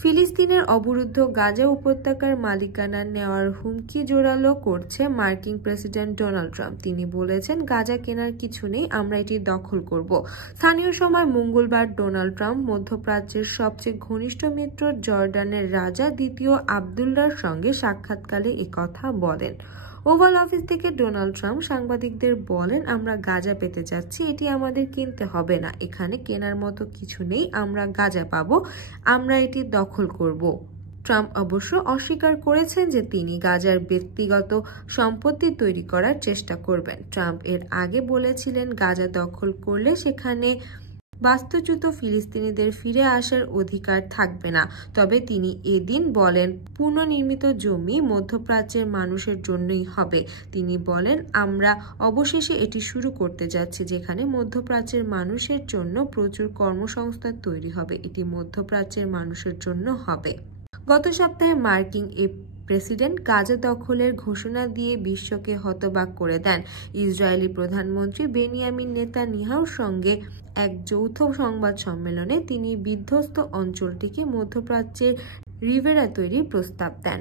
ফিলিস্তিনের অবরুদ্ধ গাজা উপত্যকার মালিকানা নেওয়ার হুমকি জোরালো করছে মার্কিন প্রেসিডেন্ট ডোনাল্ড ট্রাম্প। তিনি বলেছেন, গাজা কেনার কিছু নেই, আমরা এটি দখল করব। স্থানীয় সময় মঙ্গলবার ডোনাল্ড ট্রাম্প মধ্যপ্রাচ্যের সবচেয়ে ঘনিষ্ঠ মিত্র জর্ডানের রাজা দ্বিতীয় আবদুল্লাহর সঙ্গে সাক্ষাৎকালে একথা বলেন। ওভাল অফিস থেকে ডোনাল্ড ট্রাম্প সাংবাদিকদের বলেন, আমরা গাজা পেতে যাচ্ছি, এটি আমাদের কিনতে হবে না, এখানে কেনার মতো কিছু নেই, আমরা গাজা পাবো, আমরা এটি দখল করব। ট্রাম্প অবশ্য অস্বীকার করেছেন যে তিনি গাজার ব্যক্তিগত সম্পত্তি তৈরি করার চেষ্টা করবেন। ট্রাম্প এর আগে বলেছিলেন, গাজা দখল করলে সেখানে বাস্তুচ্যুত ফিলিস্তিনিদের ফিরে আসার অধিকার থাকবে না। তবে তিনি এদিন বলেন, পুনর্নির্মিত জমি মধ্যপ্রাচ্যের মানুষের জন্যই হবে। তিনি বলেন, আমরা অবশেষে এটি শুরু করতে যাচ্ছি, যেখানে মধ্যপ্রাচ্যের মানুষের জন্য প্রচুর কর্মসংস্থান তৈরি হবে। এটি মধ্যপ্রাচ্যের মানুষের জন্য হবে। গত সপ্তাহে মার্কিন প্রেসিডেন্ট গাজা দখলের ঘোষণা দিয়ে বিশ্বকে হতবাক করে দেন। ইসরায়েলি প্রধানমন্ত্রী বেনিয়ামিন নেতানিয়াহুর সঙ্গে এক যৌথ সংবাদ সম্মেলনে তিনি বিধ্বস্ত অঞ্চলটিকে মধ্যপ্রাচ্যের রিভেরা তৈরির প্রস্তাব দেন।